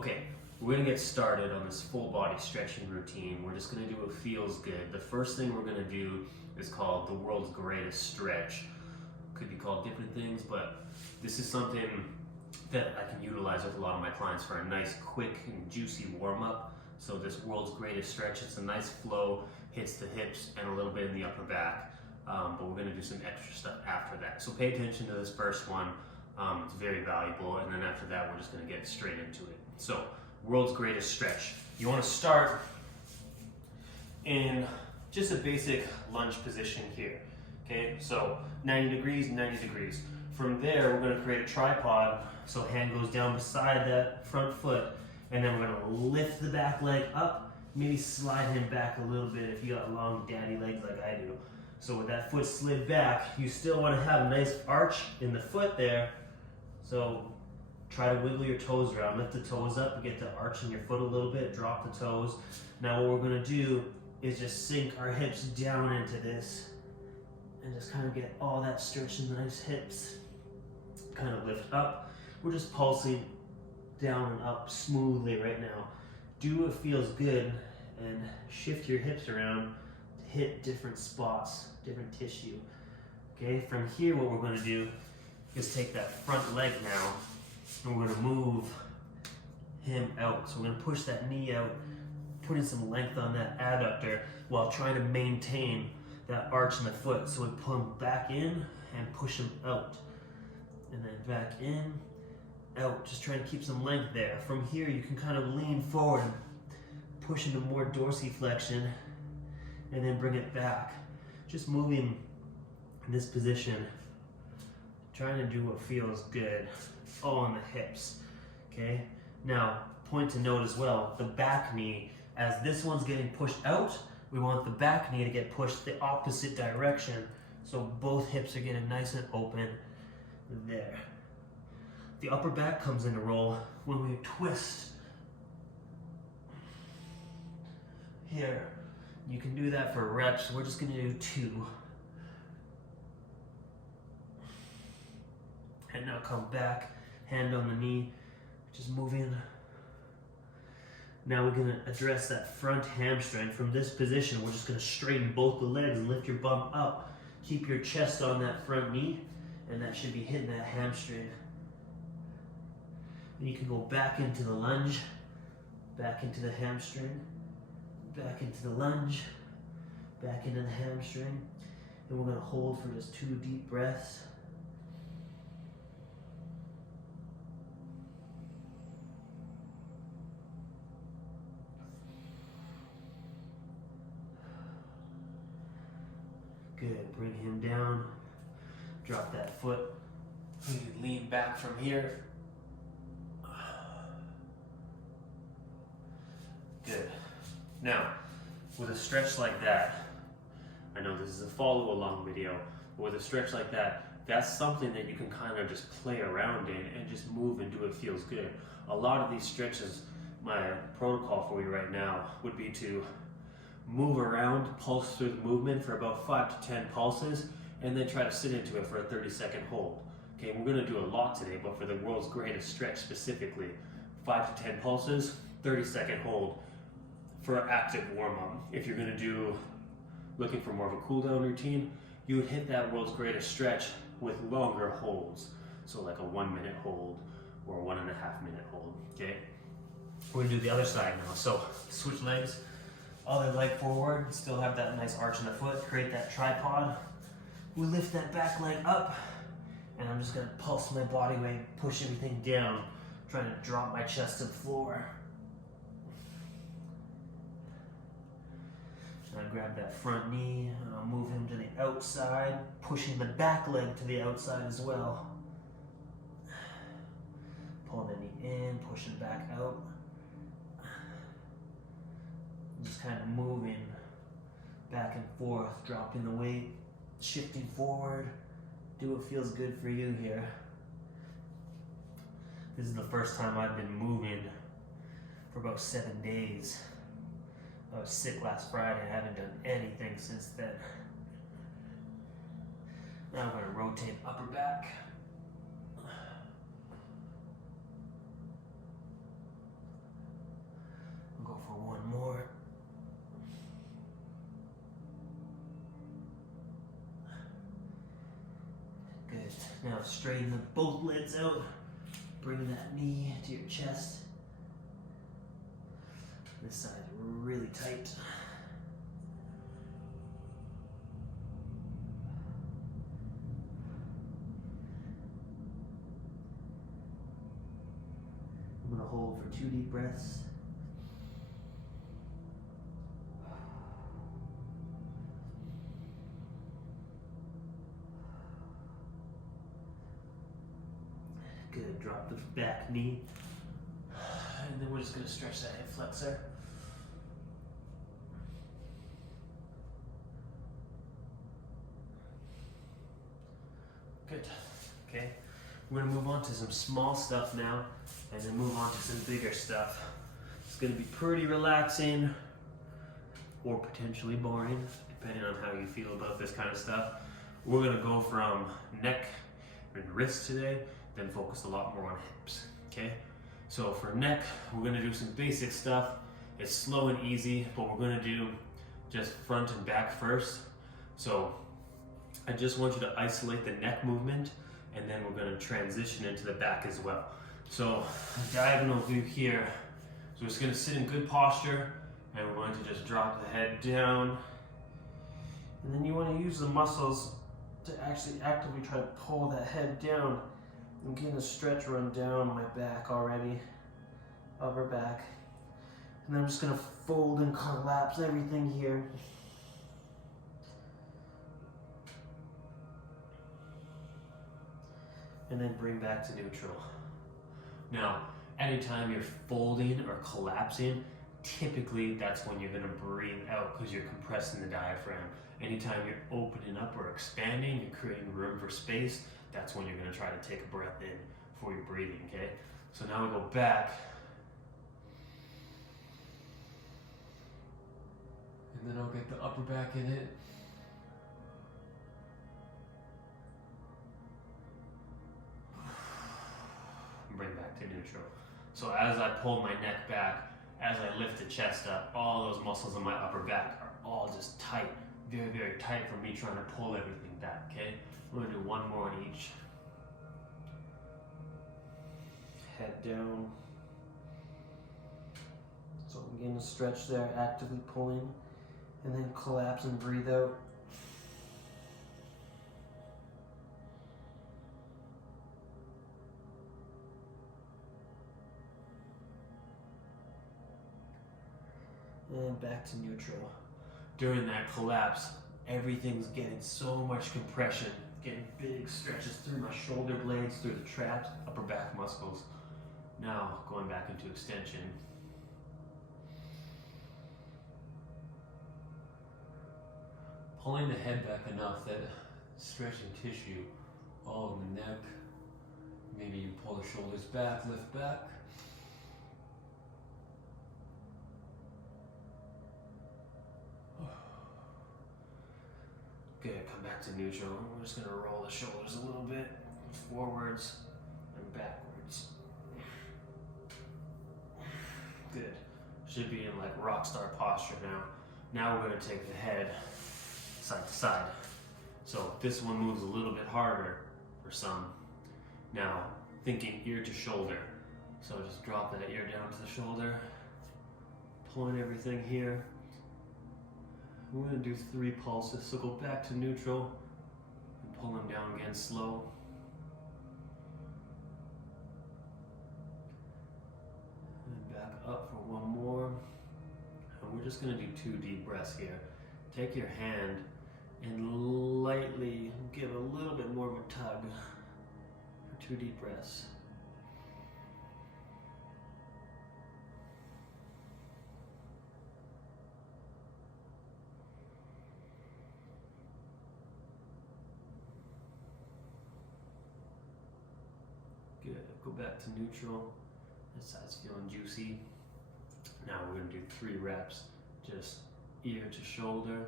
Okay, we're gonna get started on this full body stretching routine. We're just gonna do what feels good. The first thing we're gonna do is called the world's greatest stretch. Could be called different things, but this is something that I can utilize with a lot of my clients for a nice, quick, and juicy warm up. So this world's greatest stretch, it's a nice flow, hits the hips and a little bit in the upper back. But we're gonna do some extra stuff after that. So pay attention to this first one. It's very valuable, and then after that, we're just gonna get straight into it. So, world's greatest stretch. You wanna start in just a basic lunge position here, okay? So, 90 degrees, 90 degrees. From there, we're gonna create a tripod, so hand goes down beside that front foot, and then we're gonna lift the back leg up, maybe slide him back a little bit if you got long daddy legs like I do. So with that foot slid back, you still wanna have a nice arch in the foot there. So try to wiggle your toes around, lift the toes up, get the arch in your foot a little bit, drop the toes. Now what we're gonna do is just sink our hips down into this and just kind of get all that stretch in the nice hips. Kind of lift up. We're just pulsing down and up smoothly right now. Do what feels good and shift your hips around to hit different spots, different tissue. Okay, from here what we're gonna do is take that front leg now and we're gonna move him out. So we're gonna push that knee out, putting some length on that adductor while trying to maintain that arch in the foot. So we pull him back in and push him out. And then back in, out, just trying to keep some length there. From here you can kind of lean forward, push into more dorsiflexion, and then bring it back. Just moving in this position, trying to do what feels good, all in the hips, okay? Now, point to note as well, the back knee, as this one's getting pushed out, we want the back knee to get pushed the opposite direction, so both hips are getting nice and open there. The upper back comes into role when we twist here. You can do that for reps, we're just gonna do 2. And now come back, hand on the knee, just move in. Now we're gonna address that front hamstring. From this position, we're just gonna straighten both the legs and lift your bum up. Keep your chest on that front knee, and that should be hitting that hamstring. And you can go back into the lunge, back into the hamstring, back into the lunge, back into the hamstring. And we're gonna hold for just 2 deep breaths. Good, bring him down, drop that foot, lean back from here. Good. Now, with a stretch like that, I know this is a follow along video, but with a stretch like that, that's something that you can kind of just play around in and just move and do what feels good. A lot of these stretches, my protocol for you right now would be to move around, pulse through the movement for about 5 to 10 pulses, and then try to sit into it for a 30-second hold. Okay, we're gonna do a lot today, but for the world's greatest stretch specifically, 5 to 10 pulses, 30-second hold for active warm-up. If you're gonna do, looking for more of a cool down routine, you would hit that world's greatest stretch with longer holds. So like a 1-minute hold or a 1.5-minute hold, okay? We're gonna do the other side now. So switch legs. Other leg forward, still have that nice arch in the foot, create that tripod. We lift that back leg up, and I'm just gonna pulse my body weight, push everything down, trying to drop my chest to the floor. And I grab that front knee, and I'll move him to the outside, pushing the back leg to the outside as well. Pull the knee in, push it back out. Just kind of moving back and forth, dropping the weight, shifting forward. Do what feels good for you here. This is the first time I've been moving for about 7 days. I was sick last Friday. I haven't done anything since then. Now I'm going to rotate upper back. Now straighten both legs out. Bring that knee to your chest. This side really tight. I'm going to hold for 2 deep breaths. Good, drop the back knee. And then we're just going to stretch that hip flexor. Good. Okay. We're going to move on to some small stuff now, and then move on to some bigger stuff. It's going to be pretty relaxing, or potentially boring, depending on how you feel about this kind of stuff. We're going to go from neck and wrist today, then focus a lot more on hips. Okay? So for neck, we're going to do some basic stuff. It's slow and easy, but we're going to do just front and back first. So I just want you to isolate the neck movement, and then we're going to transition into the back as well. So a diagonal view here. So we're just going to sit in good posture, and we're going to just drop the head down. And then you want to use the muscles to actually actively try to pull that head down. I'm getting a stretch run down my back already, upper back. And then I'm just going to fold and collapse everything here. And then bring back to neutral. Now, anytime you're folding or collapsing, typically that's when you're going to breathe out because you're compressing the diaphragm. Anytime you're opening up or expanding, you're creating room for space, that's when you're going to try to take a breath in before you're breathing, okay? So now we go back. And then I'll get the upper back in it. Bring back to neutral. So as I pull my neck back, as I lift the chest up, all those muscles in my upper back are all just tight, very, very tight from me trying to pull everything back, okay? We're gonna do one more on each. Head down. So I'm getting a stretch there, actively pulling, and then collapse and breathe out. And back to neutral. During that collapse, everything's getting so much compression, getting big stretches through my shoulder blades, through the trapped upper back muscles. Now going back into extension. Pulling the head back enough that stretching tissue all in the neck. Maybe you pull the shoulders back, lift back. Good, come back to neutral. We're just gonna roll the shoulders a little bit, forwards and backwards. Good. Should be in like rock star posture now. Now we're gonna take the head side to side. So this one moves a little bit harder for some. Now, thinking ear to shoulder. So just drop that ear down to the shoulder, pulling everything here. We're going to do 3 pulses, so go back to neutral and pull them down again slow. And back up for one more. And we're just going to do 2 deep breaths here. Take your hand and lightly give a little bit more of a tug for 2 deep breaths. Good. Go back to neutral. This side's feeling juicy. Now we're going to do 3 reps. Just ear to shoulder,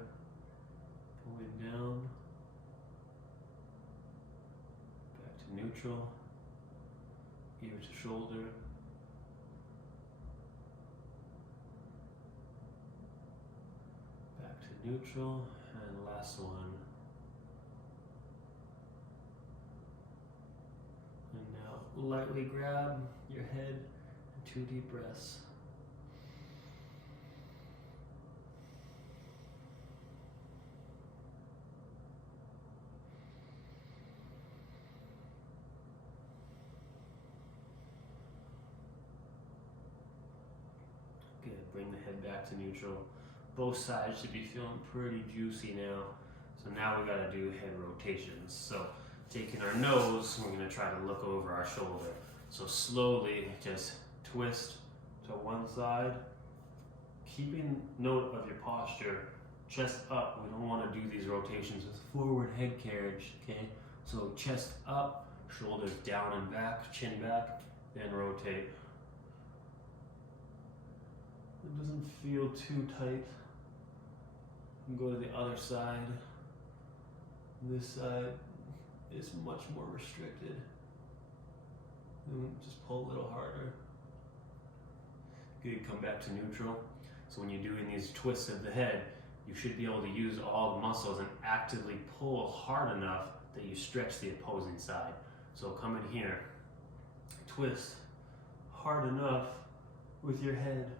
pulling down, back to neutral, ear to shoulder, back to neutral, and last one. lightly grab your head and 2 deep breaths. Good, bring the head back to neutral. Both sides should be feeling pretty juicy now. So now we gotta do head rotations. So taking our nose, we're gonna try to look over our shoulder. So slowly just twist to one side, keeping note of your posture, chest up. We don't wanna do these rotations with forward head carriage, okay? So chest up, shoulders down and back, chin back, then rotate. It doesn't feel too tight. You can go to the other side. This side is much more restricted. And just pull a little harder. Good, come back to neutral. So when you're doing these twists of the head, you should be able to use all the muscles and actively pull hard enough that you stretch the opposing side. So come in here, twist hard enough with your head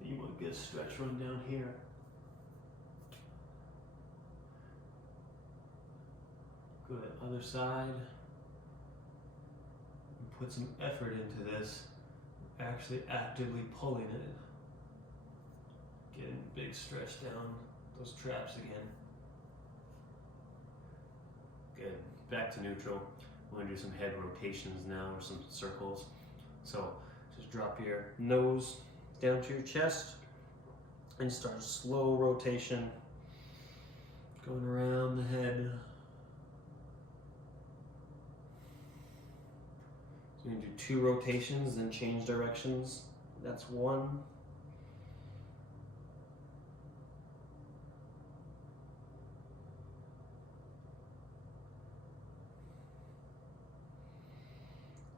that you want to get a stretch run down here. Good, other side. Put some effort into this, actually actively pulling it. Getting a big stretch down those traps again. Good, back to neutral. We're gonna do some head rotations now, or some circles. So just drop your nose down to your chest and start a slow rotation, going around the head. So you're gonna do 2 rotations, then change directions. That's 1.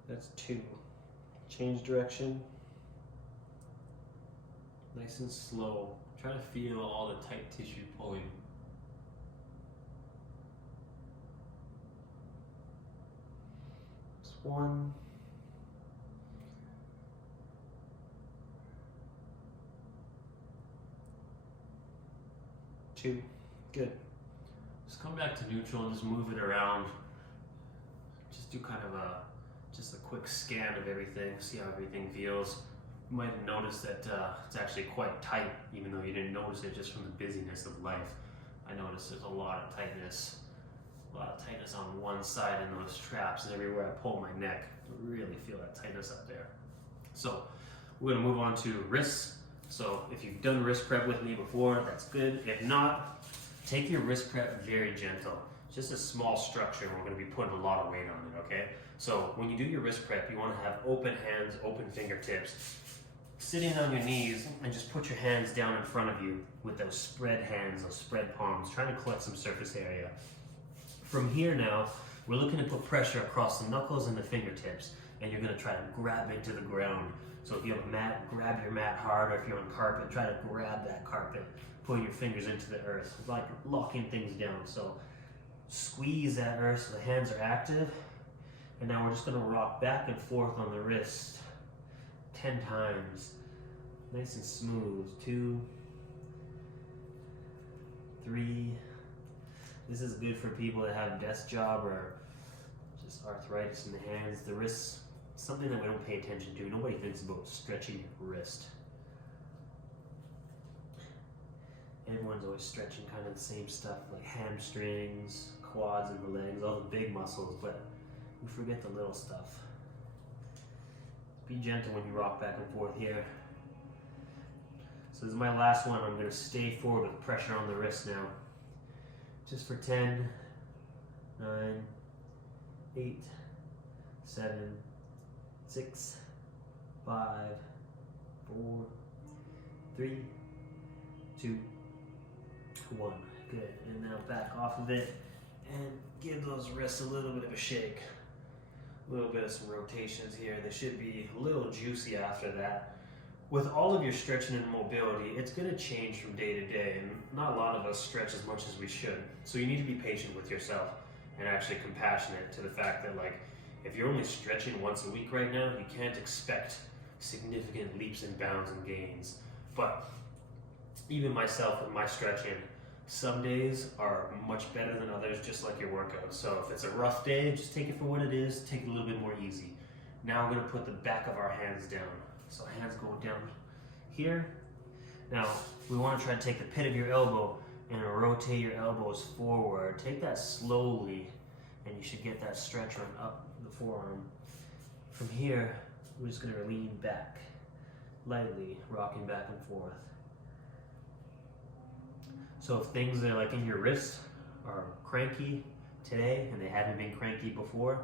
That's 2. Change direction. Nice and slow. Try to feel all the tight tissue pulling. Just 1. 2. Good. Just come back to neutral and just move it around. Just do kind of just a quick scan of everything, see how everything feels. You might have noticed that it's actually quite tight, even though you didn't notice it just from the busyness of life. I noticed there's a lot of tightness on one side in those traps, and everywhere I pull my neck, I really feel that tightness up there. So we're gonna move on to wrists. So if you've done wrist prep with me before, that's good. If not, take your wrist prep very gentle. Just a small structure, we're gonna be putting a lot of weight on it, okay? So when you do your wrist prep, you wanna have open hands, open fingertips, sitting on your knees, and just put your hands down in front of you with those spread hands, those spread palms, trying to collect some surface area. From here now, we're looking to put pressure across the knuckles and the fingertips, and you're gonna try to grab into the ground. So if you have a mat, grab your mat hard, or if you're on carpet, try to grab that carpet, putting your fingers into the earth, like locking things down. So squeeze that earth so the hands are active, and now we're just gonna rock back and forth on the wrist 10 times. Nice and smooth. 2, 3. This is good for people that have a desk job or just arthritis in the hands. The wrists, something that we don't pay attention to. Nobody thinks about stretching your wrist. Everyone's always stretching kind of the same stuff, like hamstrings, quads and the legs, all the big muscles, but we forget the little stuff. Be gentle when you rock back and forth here. So this is my last one. I'm going to stay forward with pressure on the wrist now. Just for 10, 9, 8, 7, 6, 5, 4, 3, 2, 1. Good. And now back off of it and give those wrists a little bit of a shake. A little bit of some rotations here. They should be a little juicy after that. With all of your stretching and mobility, it's going to change from day to day, and not a lot of us stretch as much as we should. So you need to be patient with yourself and actually compassionate to the fact that, like, If you're only stretching once a week right now, you can't expect significant leaps and bounds and gains. But even myself with my stretching, some days are much better than others, just like your workout. So if it's a rough day, just take it for what it is, take it a little bit more easy. Now we're gonna put the back of our hands down. So hands go down here. Now we wanna try to take the pit of your elbow and rotate your elbows forward. Take that slowly, and you should get that stretch run up the forearm. From here, we're just gonna lean back, lightly, rocking back and forth. So if things that are like in your wrist are cranky today, and they haven't been cranky before,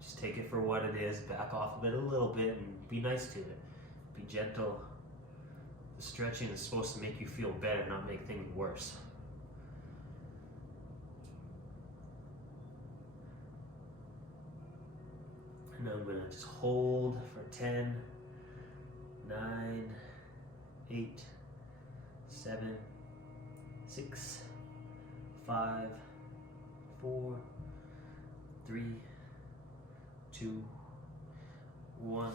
just take it for what it is, back off of it a little bit, and be nice to it. Be gentle. The stretching is supposed to make you feel better, not make things worse. And I'm gonna just hold for 10, 9, 8, 7, 6, 5, 4, 3, 2, 1.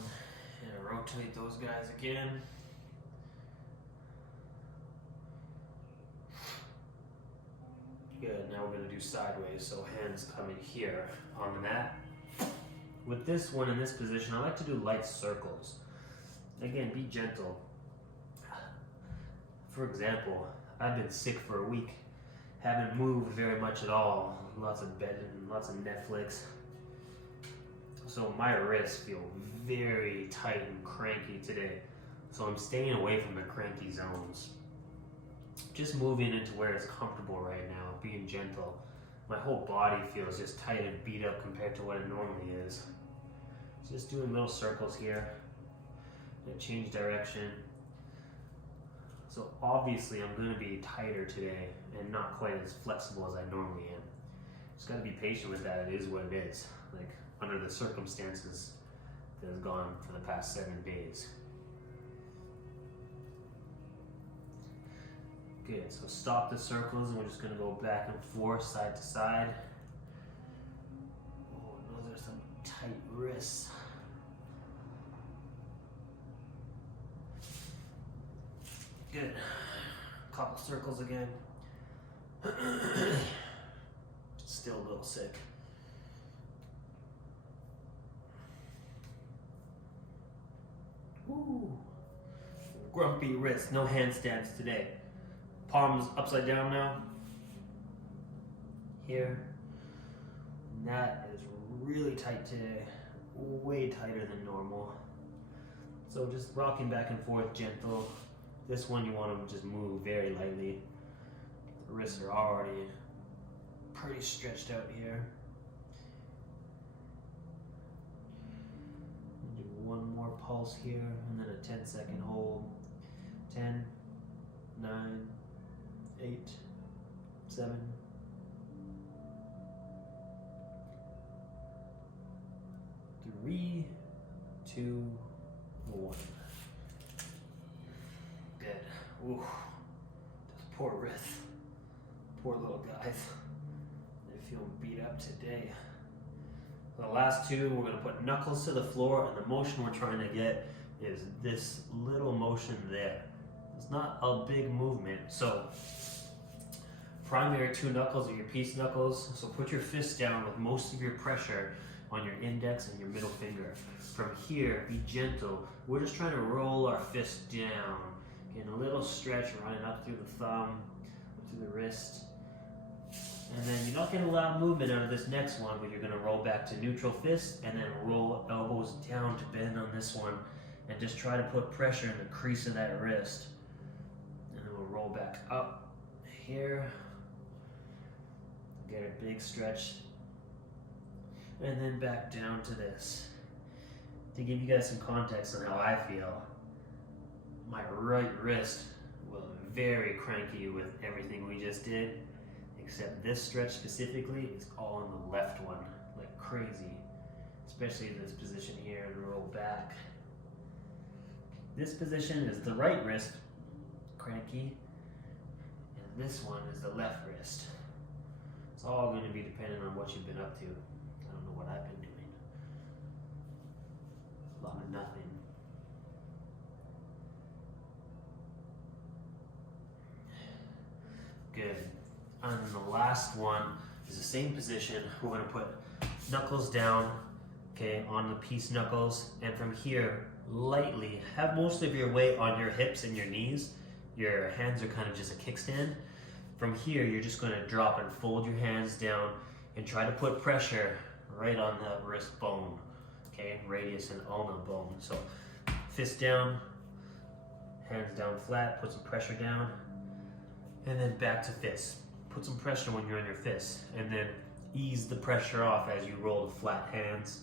And rotate those guys again. Good, now we're gonna do sideways, so hands come in here on the mat. With this one in this position, I like to do light circles. Again, be gentle. For example, I've been sick for a week, haven't moved very much at all, lots of bed and lots of Netflix. So my wrists feel very tight and cranky today. So I'm staying away from the cranky zones. Just moving into where it's comfortable right now, being gentle. My whole body feels just tight and beat up compared to what it normally is. Just doing little circles here. And change direction. So obviously I'm going to be tighter today and not quite as flexible as I normally am. Just got to be patient with that. It is what it is. Like under the circumstances that has gone for the past 7 days. Good, so stop the circles and we're just going to go back and forth, side to side. Oh, those are some tight wrists. Good. Couple circles again. Still a little sick. Woo. Grumpy wrists, no handstands today. Palms upside down now. Here. And that is really tight today. Way tighter than normal. So just rocking back and forth, gentle. This one you want to just move very lightly. The wrists are already pretty stretched out here. Do one more pulse here and then a 10-second hold. 10, 9, 8, 7, 3, 2, 1. Good. Ooh, those poor wrists. Poor little guys. They feel beat up today. For the last two, we're going to put knuckles to the floor, and the motion we're trying to get is this little motion there. It's not a big movement. So primary 2 knuckles are your peace knuckles. So put your fist down with most of your pressure on your index and your middle finger. From here, be gentle. We're just trying to roll our fist down. Getting a little stretch running up through the thumb, up through the wrist. And then you're not getting a lot of movement out of this next one, but you're going to roll back to neutral fist and then roll elbows down to bend on this one. And just try to put pressure in the crease of that wrist. And then we'll roll back up here. Get a big stretch. And then back down to this. To give you guys some context on how I feel, my right wrist was very cranky with everything we just did, except this stretch specifically is all on the left one, like crazy. Especially this position here and roll back. This position is the right wrist, cranky, and this one is the left wrist. It's all going to be dependent on what you've been up to. I don't know what I've been doing. nothing. Good. And then the last one is the same position. We're gonna put knuckles down, okay, on the piece knuckles, and from here, lightly, have most of your weight on your hips and your knees. Your hands are kind of just a kickstand. From here, you're just gonna drop and fold your hands down and try to put pressure right on that wrist bone, okay, radius and ulna bone. So fist down, hands down flat, put some pressure down, and then back to fist. Put some pressure when you're on your fist, and then ease the pressure off as you roll the flat hands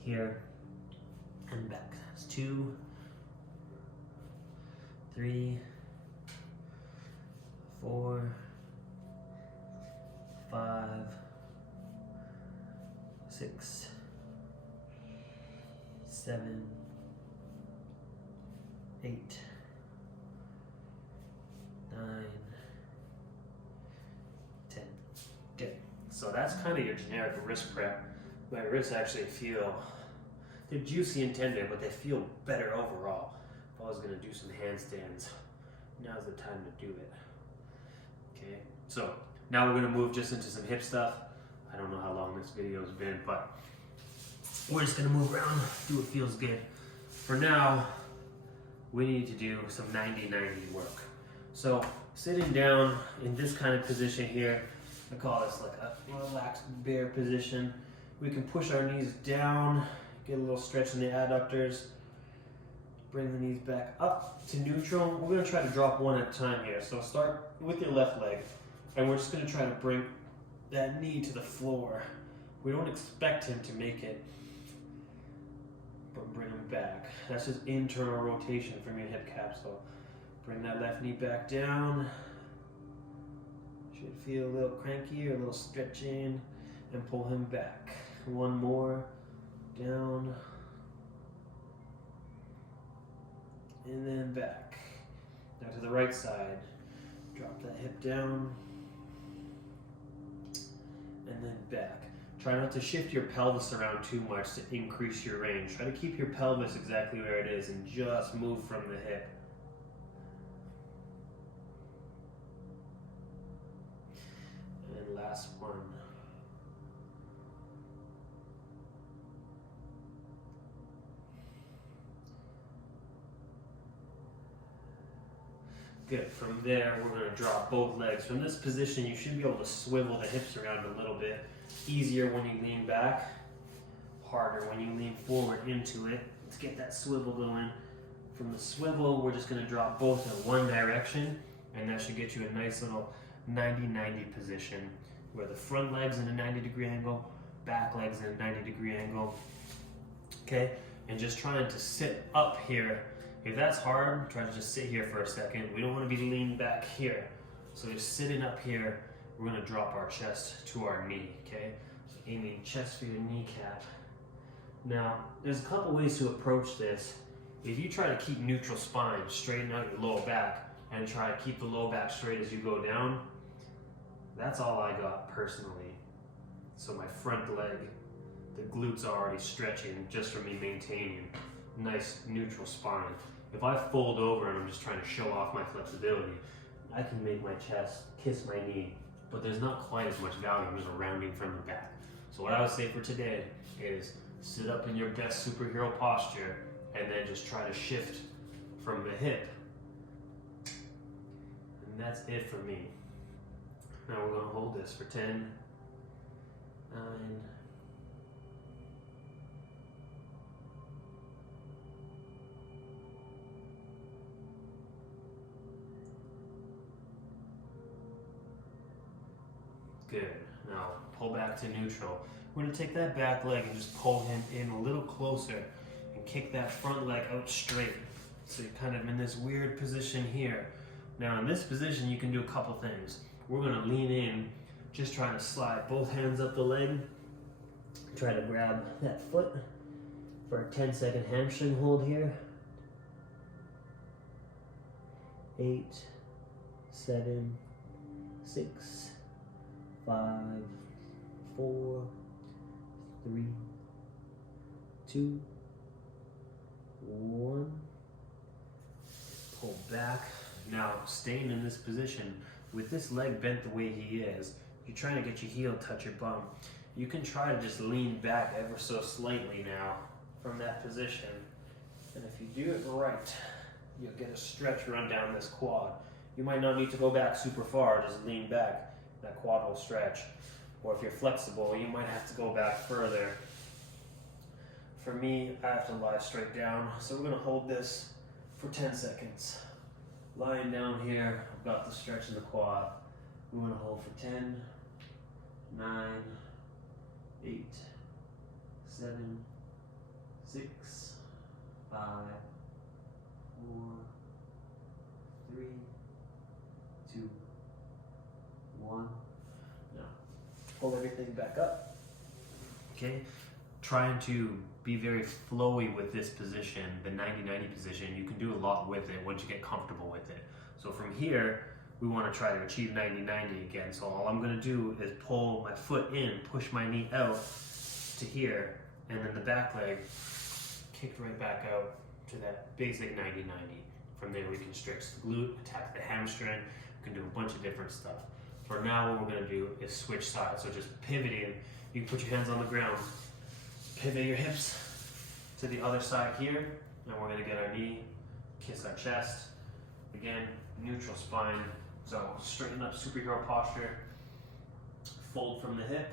here and back. That's 2, 3, 4, 5, 6, 7, 8, 9, 10. Good. So that's kind of your generic wrist prep. My wrists actually feel, they're juicy and tender, but they feel better overall. If I was gonna do some handstands, now's the time to do it. Okay, so now we're gonna move just into some hip stuff. I don't know how long this video's been, but we're just gonna move around, do what feels good. For now, we need to do some 90-90 work. So sitting down in this kind of position here, I call this like a relaxed bear position. We can push our knees down, get a little stretch in the adductors, bring the knees back up to neutral. We're gonna try to drop one at a time here. So start with your left leg, and we're just gonna try to bring that knee to the floor. We don't expect him to make it, but bring him back. That's just internal rotation from your hip capsule. Bring that left knee back down. Should feel a little cranky or a little stretching, and pull him back. One more, down, and then back. Now to the right side, drop that hip down, and then back. Try not to shift your pelvis around too much to increase your range. Try to keep your pelvis exactly where it is and just move from the hip. And last one. Good. From there, we're going to drop both legs. From this position, you should be able to swivel the hips around a little bit. Easier when you lean back, harder when you lean forward into it. Let's get that swivel going. From the swivel, we're just going to drop both in one direction, and that should get you a nice little 90-90 position where the front leg's in a 90-degree angle, back leg's in a 90-degree angle. Okay? And just trying to sit up here. If that's hard, try to just sit here for a second. We don't want to be leaned back here. So just sitting up here, we're going to drop our chest to our knee, okay? So aiming chest for your kneecap. Now, there's a couple ways to approach this. If you try to keep neutral spine, straighten out your low back, and try to keep the low back straight as you go down, that's all I got personally. So my front leg, the glutes are already stretching just from me maintaining nice neutral spine. If I fold over and I'm just trying to show off my flexibility, I can make my chest kiss my knee, but there's not quite as much value as a rounding from the back. So what I would say for today is sit up in your best superhero posture and then just try to shift from the hip. And that's it for me. Now we're going to hold this for 10, 9, good. Now pull back to neutral. We're going to take that back leg and just pull him in a little closer and kick that front leg out straight. So you're kind of in this weird position here. Now in this position you can do a couple things. We're going to lean in, just trying to slide both hands up the leg. Try to grab that foot for a 10-second hamstring hold here. 8, 7, 6, 5, 4, 3, 2, 1. Pull back. Now, staying in this position, with this leg bent the way he is, you're trying to get your heel touch your bum. You can try to just lean back ever so slightly now from that position. And if you do it right, you'll get a stretch run down this quad. You might not need to go back super far, just lean back. That quad will stretch. Or if you're flexible, you might have to go back further. For me, I have to lie straight down. So we're gonna hold this for 10 seconds. Lying down here, I've got the stretch in the quad. We're gonna hold for 10, 9, 8, 7, 6, 5, 4, 3, 2, 1. Now, pull everything back up. Okay, trying to be very flowy with this position, the 90-90 position. You can do a lot with it once you get comfortable with it. So from here, we want to try to achieve 90-90 again. So all I'm going to do is pull my foot in, push my knee out to here, and then the back leg kicked right back out to that basic 90-90. From there we can stretch the glute, attack the hamstring, we can do a bunch of different stuff. For now, what we're going to do is switch sides. So just pivoting, you can put your hands on the ground, pivot your hips to the other side here, and we're going to get our knee, kiss our chest. Again, neutral spine, so straighten up superhero posture, fold from the hip,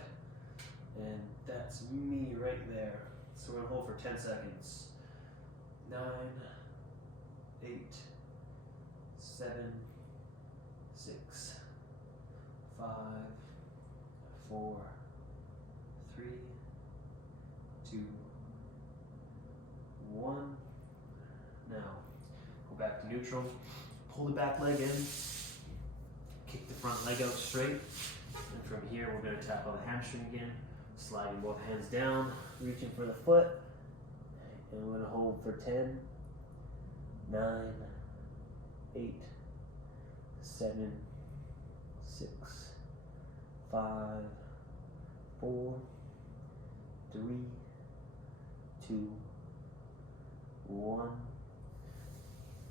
and that's me right there. So we're going to hold for 10 seconds. 9, 8, 7, 6, 5, 4, 3, 2, 1. Now, go back to neutral. Pull the back leg in. Kick the front leg out straight. And from here, we're going to tackle the hamstring again. Sliding both hands down, reaching for the foot. And we're going to hold for 10, 9, 8, 7, 6, 5, 4, 3, 2, 1.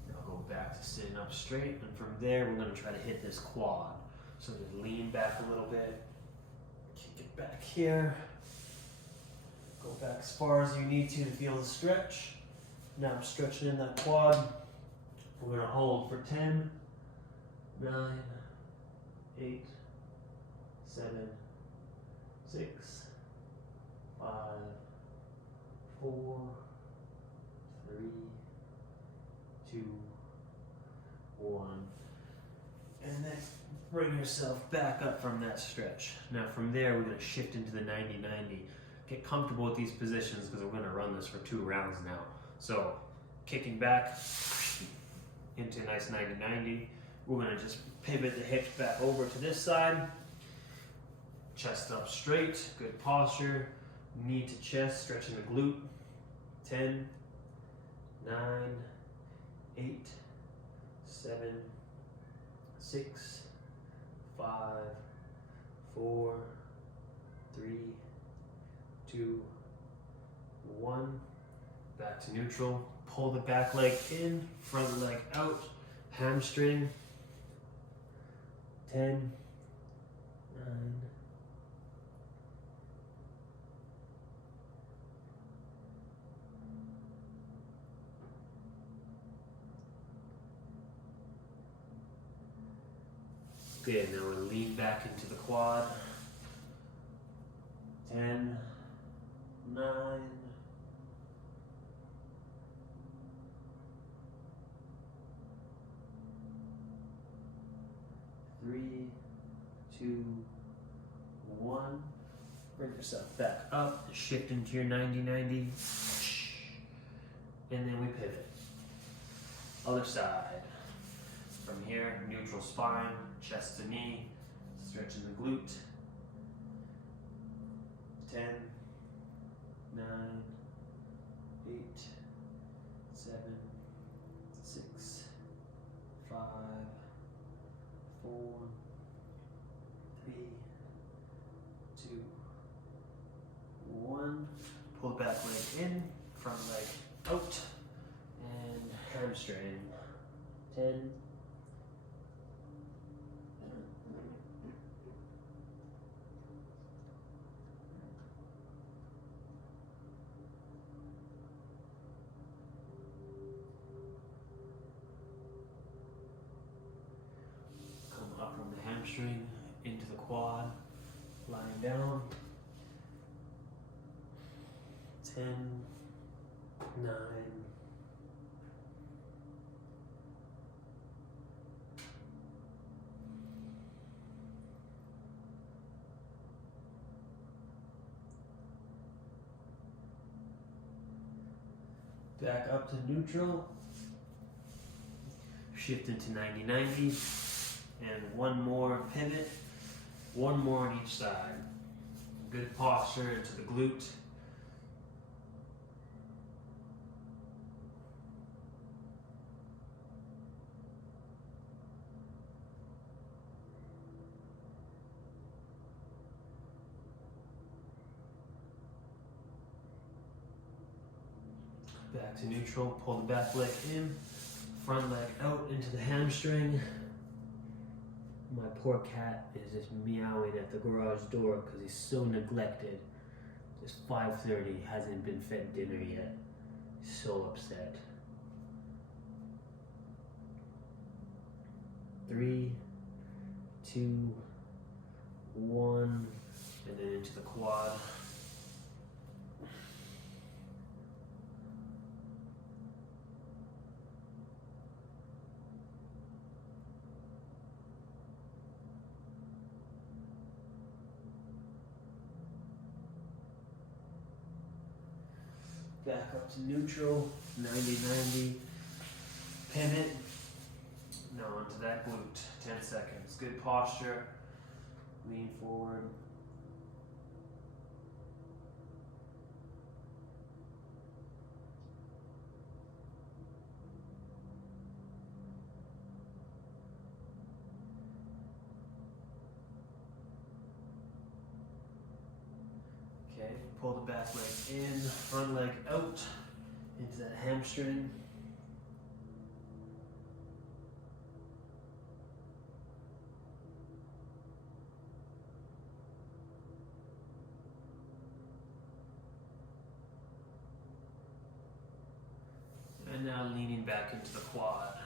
Now go back to sitting up straight, and from there we're going to try to hit this quad. So just lean back a little bit, kick it back here, go back as far as you need to feel the stretch. Now I'm stretching in that quad. We're going to hold for 10, 9, 8, 7, 6, 5, 4, 3, 2, 1. And then bring yourself back up from that stretch. Now from there, we're going to shift into the 90-90. Get comfortable with these positions because we're going to run this for 2 rounds now. So kicking back into a nice 90-90. We're going to just pivot the hips back over to this side. Chest up straight, good posture. Knee to chest, stretching the glute. 10, 9, 8, 7, 6, 5, 4, 3, 2, 1. Back to neutral. Pull the back leg in, front leg out, hamstring. 10, 9, 'Good, now we'll lean back into the quad. 10, 9, 3, 2, 1. Bring yourself back up, shift into your 90-90. And then we pivot. Other side. From here, neutral spine, chest to knee, stretching the glute. 10, 9, 8, 7, 6, 5, 4, 3, 2, 1. Pull the back leg in, front leg out. hamstring. 10. Come up from the hamstring into the quad, lying down. 10, 9, back up to neutral, shift into 90-90, and one more pivot, one more on each side. Good posture into the glute. Back to neutral, pull the back leg in, front leg out into the hamstring. My poor cat is just meowing at the garage door because he's so neglected. It's 5:30, hasn't been fed dinner yet. He's so upset. 3, 2, 1, and then into the quad. Back up to neutral, 90-90, pivot, now onto that glute, 10 seconds. Good posture, lean forward. Okay, pull the back leg in, front leg out, into that hamstring. And now leaning back into the quad.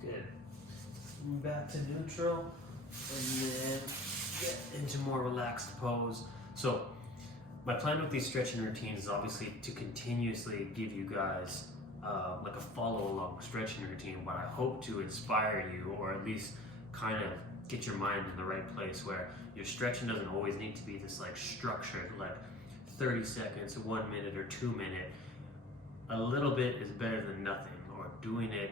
Good. Back to neutral, and then get into more relaxed pose. So, my plan with these stretching routines is obviously to continuously give you guys like a follow-along stretching routine, but I hope to inspire you, or at least kind of get your mind in the right place where your stretching doesn't always need to be this like structured, like 30 seconds, 1 minute, or 2 minute. A little bit is better than nothing, or doing it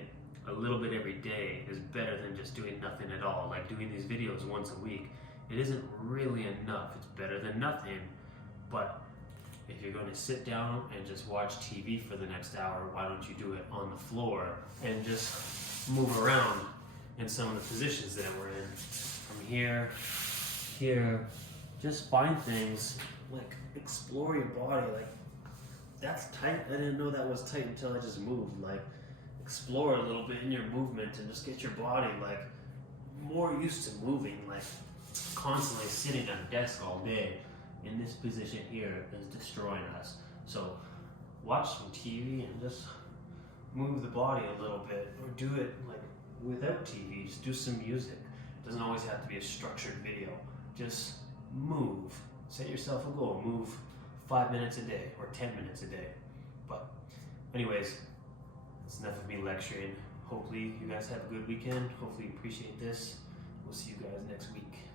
a little bit every day is better than just doing nothing at all. Like doing these videos once a week, it isn't really enough. It's better than nothing, but if you're going to sit down and just watch TV for the next hour, why don't you do it on the floor and just move around in some of the positions that we're in. From here, here, just find things, like explore your body. Like, that's tight, I didn't know that was tight until I just moved. Like, explore a little bit in your movement and just get your body like more used to moving. Like, constantly sitting at a desk all day in this position here is destroying us. So watch some TV and just move the body a little bit, or do it like without TV. Just do some music. It doesn't always have to be a structured video. Just move. Set yourself a goal. Move 5 minutes a day or 10 minutes a day. But anyways, that's enough of me lecturing. Hopefully you guys have a good weekend. Hopefully you appreciate this. We'll see you guys next week.